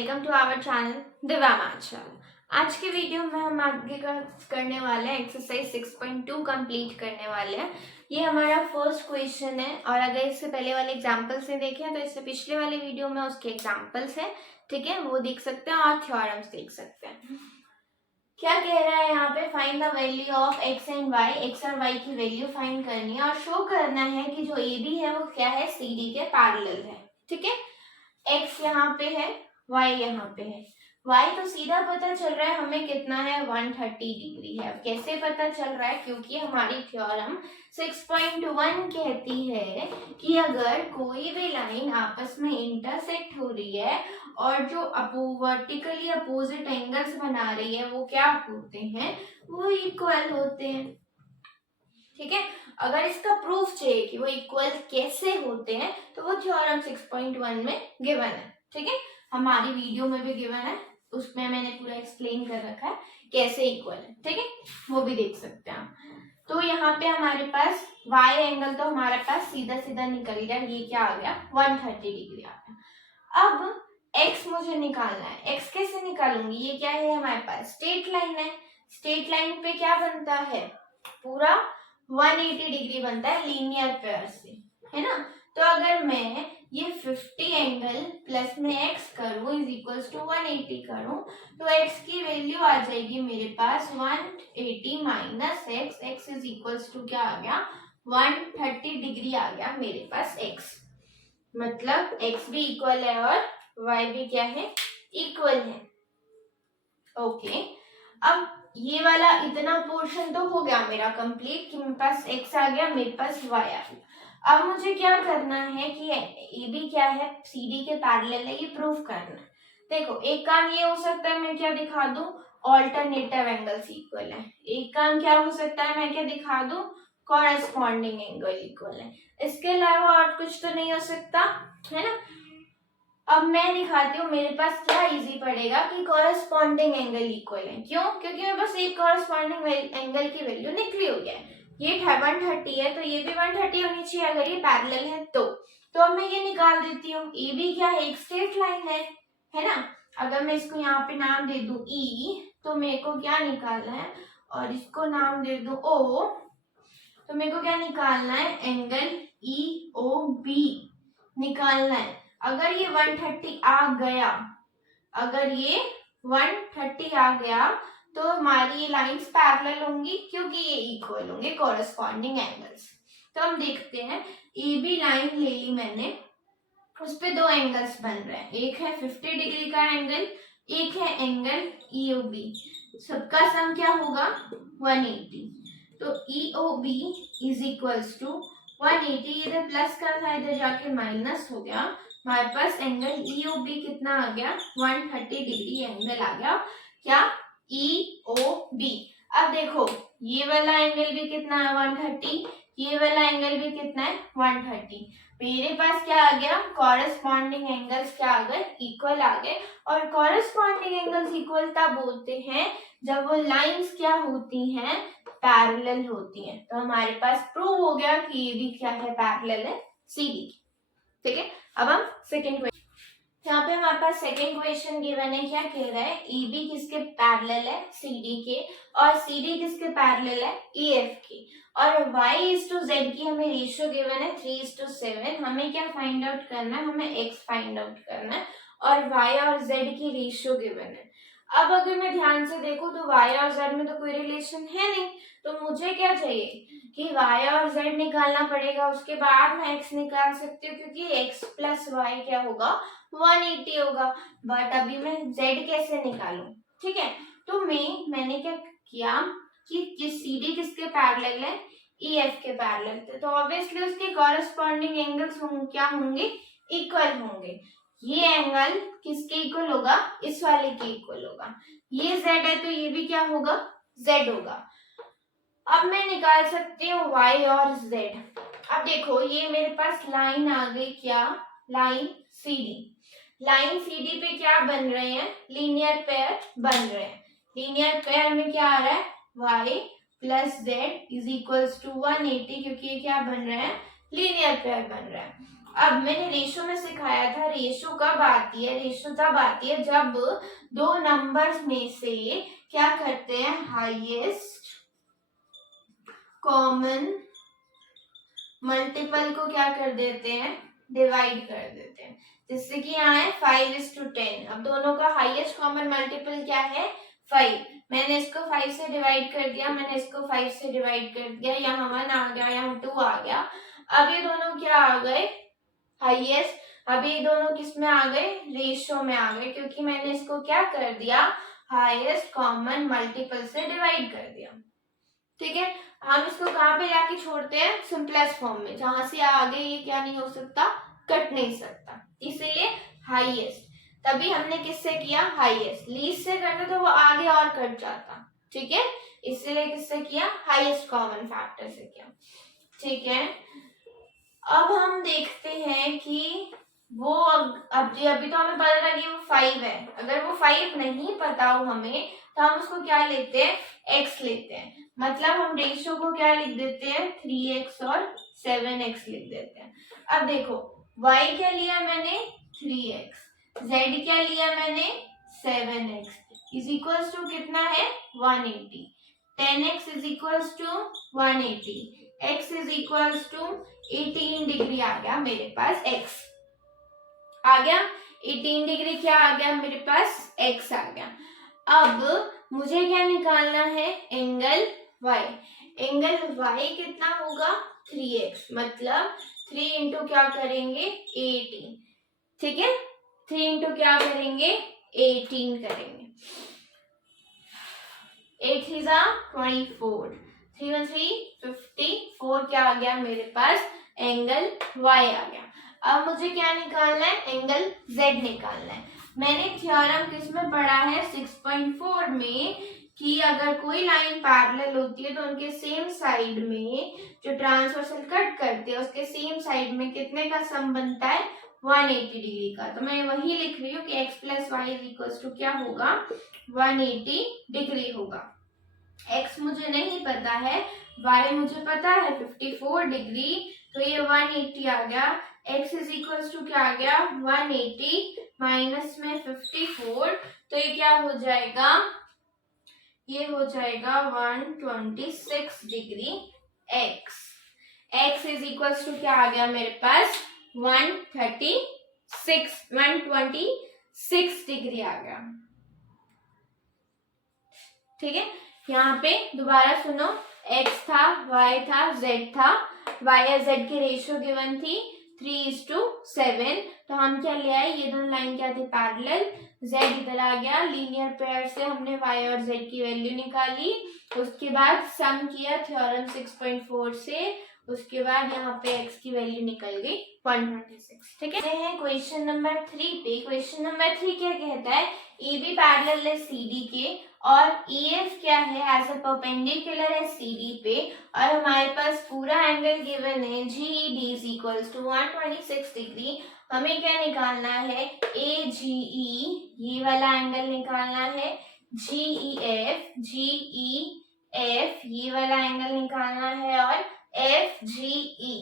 Welcome to our channel Divya maths. आज के video में हम आगे का करने वाले हैं एक्सरसाइज 6.2 कंप्लीट करने वाले हैं। ये हमारा फर्स्ट क्वेश्चन है और अगर इससे पहले वाले एग्जांपल्स से देखें तो इससे पिछले वाले वीडियो में उसके एग्जांपल्स हैं, ठीक है, वो देख सकते हैं और थ्योरम्स देख सकते हैं। क्या कह रहा है यहाँ पे, find the value of X and Y, X और वाई की वैल्यू फाइंड करनी है और शो करना है कि जो ए बी है वो क्या है, सी डी के पैरेलल है। ठीक है, एक्स यहाँ पे है, y यहाँ पे है। y तो सीधा पता चल रहा है हमें कितना है, 130 डिग्री है। अब कैसे पता चल रहा है, क्योंकि हमारी थ्योरम 6.1 कहती है कि अगर कोई भी लाइन आपस में इंटरसेक्ट हो रही है और जो वर्टिकली अपोजिट एंगल्स बना रही है वो क्या होते हैं, वो इक्वल होते हैं। ठीक है, अगर इसका प्रूफ चाहिए कि वो इक्वल कैसे होते हैं तो वो थ्योरम 6.1 में गिवन है। ठीक है, हमारी वीडियो में भी गिवन है, उसमें मैंने पूरा एक्सप्लेन कर रखा है कैसे इक्वल है। ठीक है, वो भी देख सकते हैं। तो यहाँ पे हमारे पास y एंगल तो हमारे पास सीधा सीधा निकल गया, ये क्या आ गया, 130 डिग्री आ गया। अब x मुझे निकालना है, x कैसे निकालूंगी, ये क्या है हमारे पास, स्ट्रेट लाइन है। स्ट्रेट लाइन पे क्या बनता है, पूरा 180 डिग्री बनता है लीनियर पेयर से, है ना। तो अगर मैं ये 50 एंगल प्लस में x करूं इज इक्वल्स टू 180 करूं तो x की वैल्यू आ जाएगी मेरे पास 180 minus x is equals to क्या आ गया, 130 डिग्री आ गया मेरे पास x। मतलब x भी इक्वल है और y भी क्या है, इक्वल है। ओके, अब ये वाला इतना पोर्शन तो हो गया मेरा कंप्लीट कि मेरे पास x आ गया, मेरे पास y आ गया। अब मुझे क्या करना है कि ए बी क्या है, सी डी के पैरेलल है, ये प्रूफ करना है। देखो, एक काम ये हो सकता है मैं क्या दिखा दूं, ऑल्टरनेटिव एंगल्स इक्वल है। एक काम क्या हो सकता है, मैं क्या दिखा दूं, कॉरेस्पॉन्डिंग एंगल इक्वल है। इसके अलावा और कुछ तो नहीं हो सकता, है ना। अब मैं दिखाती हूँ मेरे पास क्या इजी पड़ेगा कि कॉरेस्पॉन्डिंग एंगल इक्वल है। क्यों, क्योंकि मेरे पास एक कॉरेस्पॉन्डिंग एंगल की वैल्यू निकली हो गया है। ये 130 है तो ये भी 130 होनी चाहिए अगर ये पैरेलल है तो अब मैं ये निकाल देती हूँ। ए बी क्या है, एक स्ट्रेट लाइन है ना। अगर मैं इसको यहाँ पे नाम दे दूं ई तो मेरे को क्या निकालना है, और इसको नाम दे दूं ओ तो मेरे को क्या निकालना है, एंगल ई ओ बी निकालना है। अगर ये 130 आ गया, अगर ये 130 आ गया तो हमारी ये लाइंस पैरेलल होंगी क्योंकि ये इक्वल होंगे कॉरेस्पॉन्डिंग एंगल्स। तो हम देखते हैं, ए बी लाइन ले ली मैंने, उस पे दो एंगल्स बन रहे हैं, एक है 50 डिग्री का एंगल, एक है एंगल ई ओ बी। सबका सम क्या होगा, 180। तो E O B is equals to 180, इधर प्लस का था इधर जाके माइनस हो गया, हमारे पास एंगल ई ओ बी कितना आ गया, 130 डिग्री एंगल आ गया, क्या, ई ओ बी। अब देखो ये वाला एंगल भी कितना है, 130, ये वाला एंगल भी कितना है, 130। मेरे पास क्या आ गया, कॉरेस्पॉन्डिंग एंगल्स क्या आ गए, इक्वल आ गए। और कॉरेस्पॉन्डिंग एंगल्स इक्वल तब होते हैं जब वो लाइंस क्या होती हैं, पैरेलल होती हैं। तो हमारे पास प्रूव हो गया कि ये भी क्या है, पैरेलल है सी डी। ठीक है, अब हम सेकेंड क्वेश्चन, यहाँ पे हमारे पास सेकेंड क्वेश्चन गिवन है। क्या कह रहा है, ई बी किसके पैरेलल है, सी डी के, और सी डी किसके पैरेलल है, ई एफ के, और y इज टू जेड की हमें रेशियो गिवन है 3:7। हमें क्या फाइंड आउट करना है, हमें x फाइंड आउट करना है और y और z की रेशियो गिवन है। अब अगर मैं ध्यान से देखूं तो y और z में तो कोई रिलेशन है नहीं, तो मुझे क्या चाहिए कि y और z निकालना पड़ेगा, उसके बाद मैं x निकाल सकती हूँ क्योंकि x प्लस y क्या होगा, 180 होगा। बट अभी मैं z कैसे निकालूं, ठीक है। तो मैंने क्या किया कि सी डी किसके पैरेलल है, ई एफ के पैरेलल थे, तो ऑब्वियसली उसके कॉरेस्पॉन्डिंग एंगल्स क्या होंगे, इक्वल होंगे। ये एंगल किसके इक्वल होगा, इस वाले के इक्वल होगा। ये z है तो ये भी क्या होगा, z होगा। अब मैं निकाल सकती हूँ y और z। अब देखो ये मेरे पास लाइन आ गई, क्या, line C D. Line C D पे क्या बन रहे हैं, लीनियर पेयर बन रहे हैं। लीनियर पेयर में क्या आ रहा है, y plus Z is equals to 180, क्योंकि ये क्या बन रहे हैं, लीनियर पेयर बन रहा है। अब मैंने रेशियो में सिखाया था, रेशो कब आती है, रेशो तब आती है जब दो नंबर्स में से क्या करते हैं, हाईएस्ट कॉमन मल्टीपल को क्या कर देते हैं, डिवाइड कर देते हैं। जिससे कि यहाँ है 5:10। अब दोनों का हाईएस्ट कॉमन मल्टीपल क्या है, 5। मैंने इसको 5 से डिवाइड कर दिया, मैंने इसको 5 से डिवाइड कर दिया, यहाँ 1 आ गया, यहाँ 2 आ गया। अब ये दोनों क्या आ गए, हाईएस्ट। अब ये दोनों किस में आ गए, रेशो में आ गए, क्योंकि मैंने इसको क्या कर दिया, हाईएस्ट कॉमन मल्टीपल से डिवाइड कर दिया। ठीक है, हम इसको कहाँ पे लाके छोड़ते हैं, सिंपलेस्ट फॉर्म में, जहां से आगे ये क्या नहीं हो सकता, कट नहीं सकता, इसीलिए हाईएस्ट। तभी हमने किससे किया, हाईएस्ट। लीस्ट से करते तो वो आगे और कट जाता। ठीक है, इसलिए किससे किया, हाईएस्ट कॉमन फैक्टर से किया। ठीक है, अब हम देखते हैं कि वो अभी तो हमें पता था कि वो 5 है। अगर वो 5 नहीं पता हो हमें, तो हम उसको क्या लेते हैं, x लेते हैं। मतलब हम रेशियो को क्या लिख देते हैं, 3x और 7x लिख देते हैं। अब देखो y क्या लिया मैंने, 3x, z क्या लिया मैंने, 7x, इज इक्वल्स टू कितना है, 180। 10x is equals to 180, x is equals to 18 degree आ गया मेरे पास, x आ गया 18 डिग्री, क्या आ गया मेरे पास, x आ गया। अब मुझे क्या निकालना है, एंगल y। एंगल y कितना होगा, 3x, मतलब 3 इंटू क्या करेंगे, 18। ठीक है, 3 इंटू क्या करेंगे, 18 करेंगे। 8 3 24, 3 1 3 54, क्या आ गया मेरे पास, एंगल y आ गया। अब मुझे क्या निकालना है, एंगल z निकालना है। मैंने थ्योरम किसमें पढ़ा है, 6.4 में, कि अगर कोई लाइन पैरेलल होती है तो उनके सेम साइड में जो ट्रांसवर्सल कट करते हैं उसके सेम साइड में कितने का सम बनता है, 180 डिग्री का। तो मैं वही लिख रही हूँ कि x plus Y is equals to क्या होगा, 180 डिग्री होगा। x मुझे नहीं पता है, y मुझे पता है 54 डिग्री, तो ये 180 आ गया। x इज इक्वल्स टू क्या आ गया, 180 माइनस में 54, तो ये क्या हो जाएगा, ये हो जाएगा 126 degree x। x is equals to क्या आ गया मेरे पास, 126 डिग्री आ गया। ठीक है, यहाँ पे दोबारा सुनो, x था, y था, z था, y और z की रेशियो गिवन थी 3:7। तो हम क्या ले आए, ये दोनों लाइन क्या थी, पैरेलल, z इधर आ गया, लीनियर पेयर से हमने y और z की वैल्यू निकाली, उसके बाद सम किया थ्योरम 6.4 से, उसके बाद यहाँ पे x की वैल्यू निकल गई 126। ठीक है, क्वेश्चन नंबर 3 पे। क्वेश्चन नंबर 3 क्या कहता है, AB पैरेलल है CD के और EF क्या है, एज अ परपेंडिकुलर है CD पे, और हमारे पास पूरा एंगल गिवन है GED is equals to 126 degree. हमें क्या निकालना है, AGE ये वाला एंगल निकालना है, GEF ये वाला एंगल निकालना है, और FGE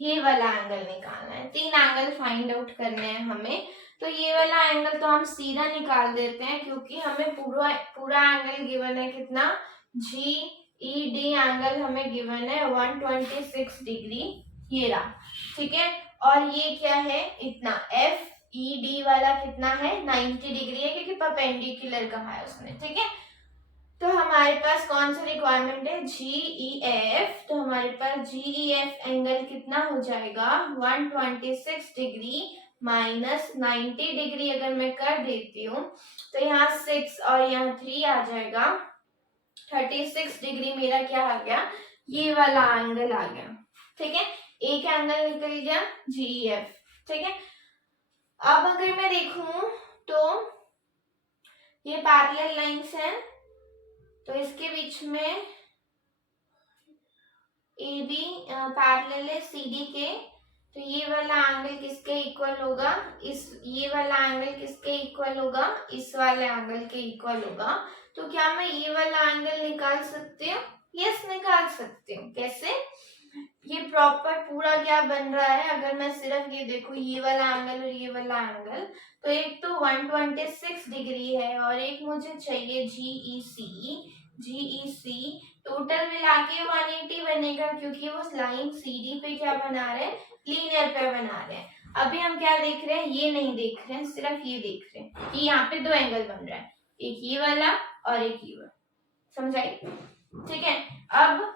ये वाला एंगल निकालना है। 3 एंगल फाइंड आउट करने हैं हमें। तो ये वाला एंगल तो हम सीधा निकाल देते हैं, क्योंकि हमें पूरा एंगल गिवन है कितना, GED एंगल हमें गिवन है 126 डिग्री, ये रहा। ठीक है, और ये क्या है, इतना FED वाला कितना है, 90 डिग्री है, क्योंकि परपेंडिकुलर कहा है उसने। ठीक है, तो हमारे पास कौन सा रिक्वायरमेंट है, GEF। तो हमारे पास GEF एंगल कितना हो जाएगा, 126 डिग्री माइनस 90 डिग्री अगर मैं कर देती हूँ, तो यहाँ 6 और यहाँ 3 आ जाएगा, 36 डिग्री मेरा क्या आ गया, ये वाला एंगल आ गया। ठीक है, एक एंगल निकल गया GEF। ठीक है, अब अगर मैं देखूं तो ये पैरेलल लाइंस हैं, तो इसके बीच में AB पैरेलल है CD के, तो ये वाला एंगल किसके इक्वल होगा, ये वाला एंगल किसके इक्वल होगा, इस वाले एंगल के इक्वल होगा। तो क्या मैं ये वाला एंगल निकाल सकती हूँ, यस निकाल सकती हूँ। कैसे, ये प्रॉपर पूरा क्या बन रहा है, अगर मैं सिर्फ ये देखूं ये वाला एंगल और ये वाला एंगल, तो एक तो 126 डिग्री है और एक मुझे चाहिए जीईसी टोटल मिला के 180 बनेगा, क्योंकि वो लाइन सीडी पे क्या बना रहे हैं, लीनियर पे बना रहे हैं। अभी हम क्या देख रहे हैं, ये नहीं देख रहे हैं, सिर्फ ये देख रहे हैं कि यहाँ पे दो एंगल बन रहा है, एक ये वाला और एक ये वाला, समझाई? ठीक है, अब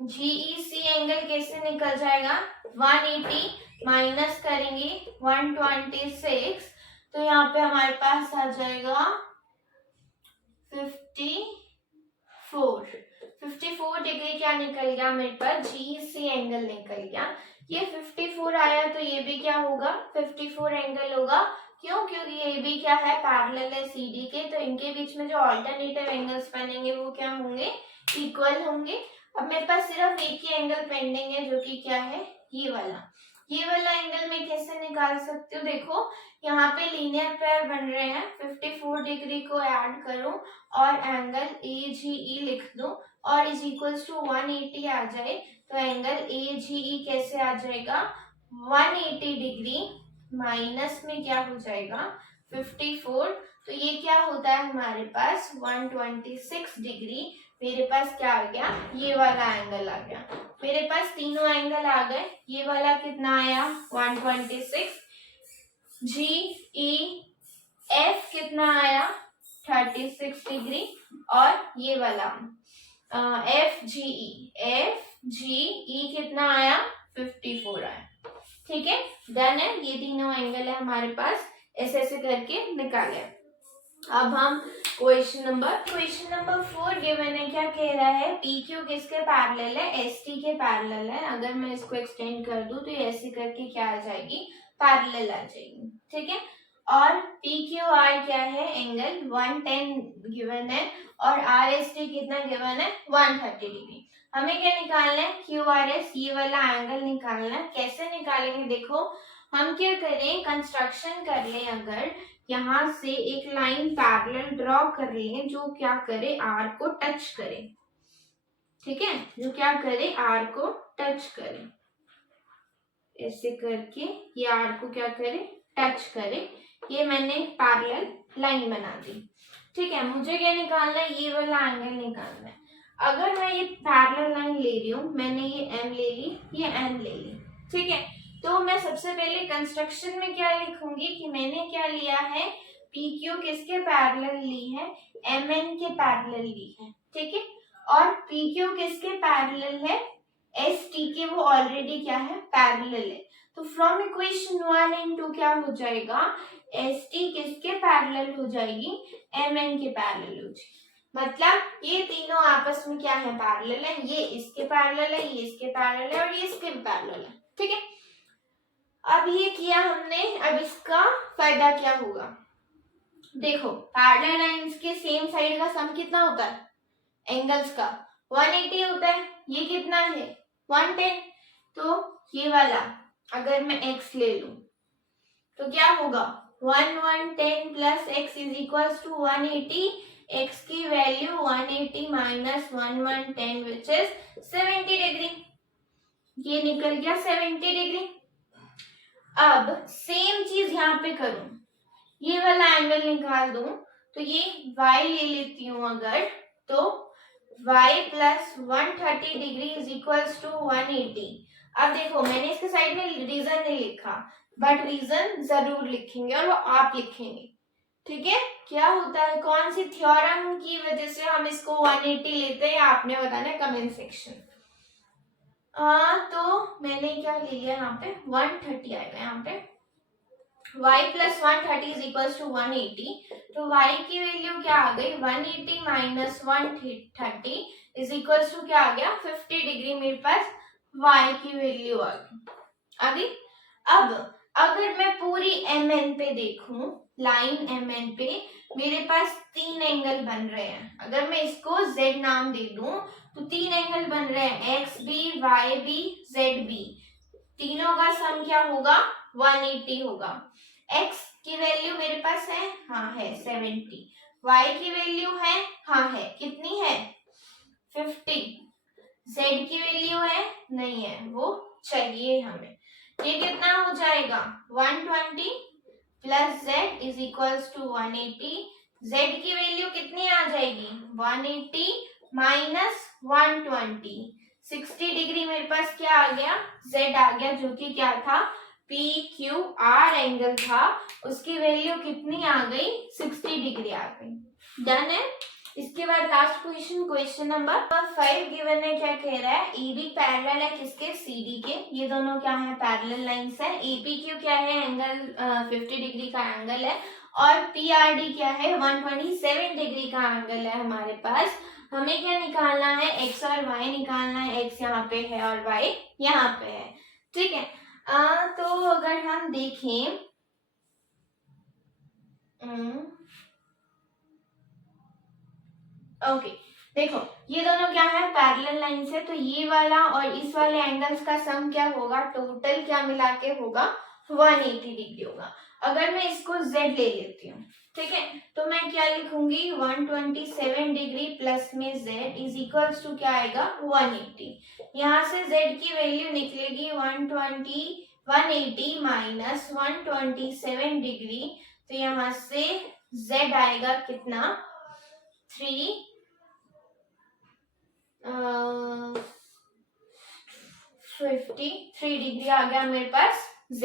जीईसी एंगल कैसे निकल जाएगा, 180 माइनस करेंगे 126, तो यहाँ पे हमारे पास आ जाएगा 54 डिग्री क्या निकल गया मेरे पास, जीईसी एंगल निकल गया। ये 54 आया तो ये भी क्या होगा, 54 एंगल होगा। क्यों? क्योंकि ये भी क्या है, पैरेलल है सीडी के, तो इनके बीच में जो ऑल्टरनेटिव एंगल्स बनेंगे वो क्या होंगे, इक्वल होंगे। अब मेरे पास सिर्फ एक ही एंगल पेंडिंग है, जो कि क्या है, ये वाला एंगल मैं कैसे निकाल सकती हूँ, देखो यहाँ पे लीनियर पेयर बन रहे हैं, 54 डिग्री को ऐड करो और एंगल AGE लिख दो और इज इक्वल्स टू 180 आ जाए, तो एंगल AGE कैसे आ जाएगा, 180 डिग्री माइनस में क्या हो जाएगा 54, तो ये क्या होता है हमारे पास 126 डिग्री। मेरे पास क्या आ गया, ये वाला एंगल आ गया, मेरे पास तीनों एंगल आ गए। ये वाला कितना आया 126, GEF कितना आया 36 डिग्री, और ये वाला FGE कितना आया 54 आया। ठीक है, डन है, ये तीनों एंगल है हमारे पास, ऐसे ऐसे करके निकाले। अब हम क्वेश्चन नंबर 4 गिवन है, क्या कह रहा है, PQ किसके पैरेलल है, ST के पैरेलल है। अगर मैं इसको एक्सटेंड कर दूं तो ये ऐसे करके क्या आ जाएगी, पैरेलल आ जाएगी। ठीक है, और PQR क्या है, एंगल 110 गिवन है और RST कितना गिवन है 130 डिग्री। हमें क्या निकालना है, QRS, ये वाला एंगल निकालना है। कैसे निकालेंगे, देखो हम क्या करें, कंस्ट्रक्शन कर लें, अगर यहाँ से एक लाइन पैरेलल ड्रॉ कर लें जो क्या करे, R को टच करे। ठीक है, जो क्या करे, R को टच करे, ऐसे करके ये R को क्या करे, टच करे। ये मैंने पैरेलल लाइन बना दी। ठीक है, मुझे क्या निकालना है, ये वाला एंगल निकालना है। अगर मैं ये पैरेलल लाइन ले रही हूँ, मैंने ये M ले ली, ये N ले ली। ठीक है, तो मैं सबसे पहले कंस्ट्रक्शन में क्या लिखूंगी कि मैंने क्या लिया है, PQ किसके पैरेलल ली है, MN के पैरेलल ली है। ठीक है, और PQ किसके पैरेलल है, ST के, वो ऑलरेडी क्या है, पैरेलल है। तो फ्रॉम इक्वेशन 1 and 2 क्या हो जाएगा, ST किसके पैरेलल हो जाएगी, MN के पैरेलल हो जाएगी। मतलब ये तीनों आपस में क्या है, पैरेलल है। ये इसके पैरेलल है, ये इसके पैरेलल है और ये इसके पैरेलल है। ठीक है, अब ये किया हमने, अब इसका फायदा क्या होगा, देखो पैरेलल लाइंस के सेम साइड का सम कितना होता है, एंगल्स का 180 होता है। ये कितना है 110, तो ये वाला अगर मैं x ले लूं तो क्या होगा 110 plus x is equal to 180, x की value 180 minus 110 which is 70 degree, ये निकल गया 70 डिग्री। अब सेम चीज यहाँ पे करूं, ये वाला एंगल निकाल दूं, तो ये y ले लेती हूं अगर, तो y plus 130 degree is equals to 180। अब देखो मैंने इसके साइड में रीजन नहीं लिखा, बट रीजन जरूर लिखेंगे और वो आप लिखेंगे। ठीक है, क्या होता है, कौन सी थ्योरम की वजह से हम इसको 180 लेते हैं, आपने बताना है कमेंट सेक्शन। तो मैंने क्या ले लिया, यहाँ पे 130 आएगा, यहाँ पे y plus 130 is equal to 180, तो y की वैल्यू क्या आ गई 180 माइनस 130 इज इक्वल टू क्या आ गया 50 डिग्री। मेरे पास y की वैल्यू आ गई। अब अगर मैं पूरी MN पे देखूं, लाइन MN पे मेरे पास तीन एंगल बन रहे हैं। अगर मैं इसको Z नाम दे दूं तो तीन एंगल बन रहे हैं, XB, YB, ZB। तीनों का सम क्या होगा 180 होगा। x की वैल्यू मेरे पास है, हाँ है 70, y की वैल्यू है, हाँ है, कितनी है 50, z की वैल्यू है नहीं है, वो चाहिए हमें। ये कितना हो जाएगा 120 plus z is equals to 180। z की वैल्यू कितनी आ जाएगी 180 माइनस 120, 60 डिग्री मेरे पास क्या आ गया z आ गया, जो कि क्या था पी क्यू आर एंगल था, उसकी वैल्यू कितनी आ गई 60 डिग्री आ गई। डन है। इसके बाद लास्ट क्वेश्चन नंबर 5 गिवन है, क्या कह रहा है EB पैरेलल है किसके CD के, ये दोनों क्या है पैरेलल लाइंस है। APQ क्या है एंगल 50 डिग्री का एंगल है, और PRD क्या है 127 डिग्री का एंगल है हमारे पास। हमें क्या निकालना है x और y निकालना है, x यहाँ पे है और y यहाँ पे है, ठीक है। तो अगर हम देखें ओके देखो ये दोनों क्या है पैरेलल लाइंस है, तो ये वाला और इस वाले एंगल्स का सम क्या होगा, टोटल क्या मिला के होगा 180 डिग्री होगा। अगर मैं इसको z ले लेती हूँ, ठीक है, तो मैं क्या लिखूंगी 127 डिग्री प्लस में z इज इक्वल्स टू क्या आएगा 180। यहाँ से z की वैल्यू निकलेगी 180 माइनस 127 डिग्री, तो यहाँ से z आएगा कितना 53 डिग्री आ गया मेरे पास z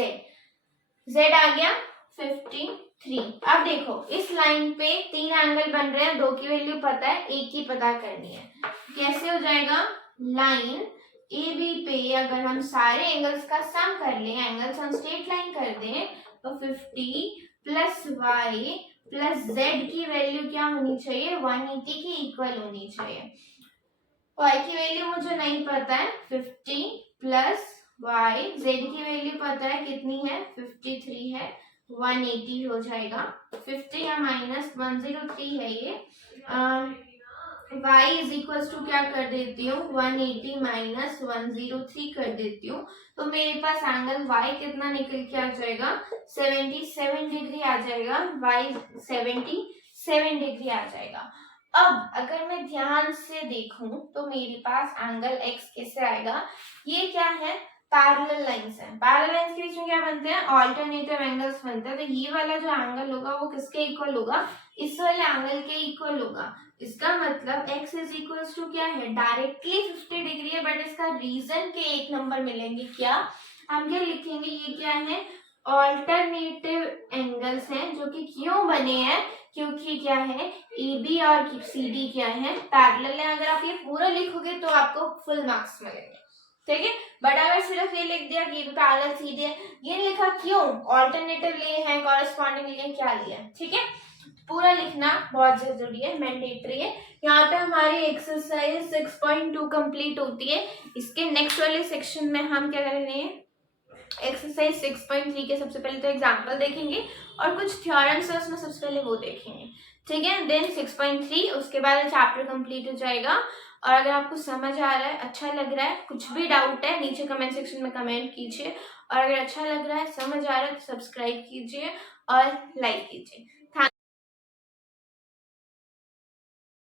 आ गया 53। अब देखो इस लाइन पे 3 एंगल बन रहे हैं, 2 की वैल्यू पता है, एक की पता करनी है। कैसे हो जाएगा, लाइन AB पे अगर हम सारे एंगल्स का सम कर लें, एंगल्स हम स्ट्रेट लाइन कर दें, तो 50 प्लस y प्लस z की वैल्यू क्या होनी चाहिए 180 के इक्वल होनी चाहिए। y की वैल्यू मुझे नहीं पता है 50 प्लस y, z की वैल्यू पता है कितनी है 53 है, 180 हो जाएगा। 50 या माइनस 103 है ये, y इज इक्वल टू क्या कर देती हूँ 180 माइनस 103 कर देती हूँ, तो मेरे पास एंगल y कितना निकल के आ जाएगा 77 डिग्री आ जाएगा, y 77 डिग्री आ जाएगा। अब अगर मैं ध्यान से देखूं तो मेरे पास एंगल x कैसे आएगा, ये क्या है पैरेलल लाइंस है, पैरेलल लाइंस के बीच में क्या बनते हैं ऑल्टरनेटिव एंगल्स बनते हैं, तो ये वाला जो एंगल होगा वो किसके इक्वल होगा इस वाले एंगल के इक्वल होगा। इसका मतलब x इज इक्वल टू क्या है डायरेक्टली 50 डिग्री है, बट इसका रीजन के एक नंबर मिलेंगे, क्या हम क्या लिखेंगे ये क्या है ऑल्टरनेटिव एंगल्स हैं, जो कि क्यों बने हैं क्योंकि क्या है AB और CD क्या है पैरेलल है। अगर आप ये पूरा लिखोगे तो आपको फुल मार्क्स मिलेंगे, ठीक है। बट अगर सिर्फ ये लिख दिया कि पैरेलल CD है, ये लिखा क्यों ऑल्टरनेटिव लिए हैं कॉरेस्पॉन्डिंग लिए क्या लिया, ठीक है। पूरा लिखना बहुत जरूरी है, मैंडेटरी है। यहाँ पे हमारी एक्सरसाइज 6.2 कंप्लीट होती है। इसके नेक्स्ट वाले सेक्शन में हम क्या कर रहे हैं एक्सरसाइज 6.3 के सबसे पहले तो एग्जाम्पल देखेंगे और कुछ थ्योरम्स है उसमें सबसे पहले वो देखेंगे, ठीक है। देन 6.3 उसके बाद चैप्टर कंप्लीट हो जाएगा। और अगर आपको समझ आ रहा है, अच्छा लग रहा है, कुछ भी डाउट है नीचे कमेंट सेक्शन में कमेंट कीजिए, और अगर अच्छा लग रहा है समझ आ रहा है तो सब्सक्राइब कीजिए और लाइक कीजिए।